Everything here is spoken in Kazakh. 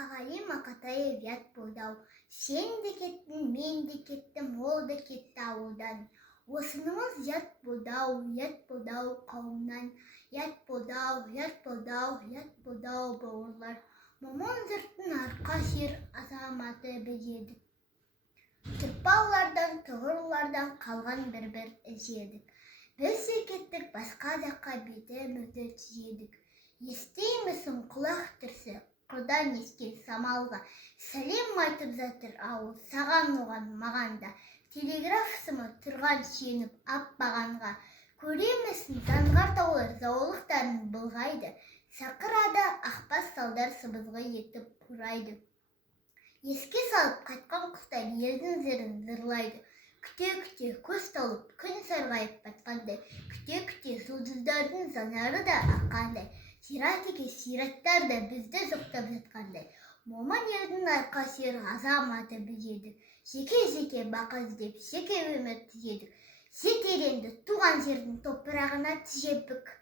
Мұқағали Мақатаев ят болды-ау. Сен де кеттің, мен де кеттім, ол да кетті ауылдан. Осынымыз ят болды-ау, қауымнан. Ят болды-ау, ят болды-ау бауырлар. Момын жұрттың арқа сүйер азаматы біз едік. Тұрпаулардан, тұғырлардан қалған бір із едік. Біз де кеттік, басқа жаққа бетімізді түзедік. Естеймісің құлақ түрсі, құрдан ескен самалға. Сәлем айтып жатыр ауыл, саған оған маған да. Телеграф сымы тұрған сүйеніп аппағанға. Көремісің заңғар таулар заулықтарын былғайды. Сақырада ақбас салдар сыбызғы етіп құрайды. Еске салып қайтқан құстар елдің зірін зырлайды. Күте-күте көз талып күн сарғайып батқандай. Күте-күте жұлдыздардың жанары да аққандай. Сиратеге сираттар да бізді жоқтап жатқандай. Момын елдің арқа сүйер азаматы біз едік. Жеке-жеке бақа іздеп, жеке өмір түзедік. Жетеренді туған жердің топырағына тежепік.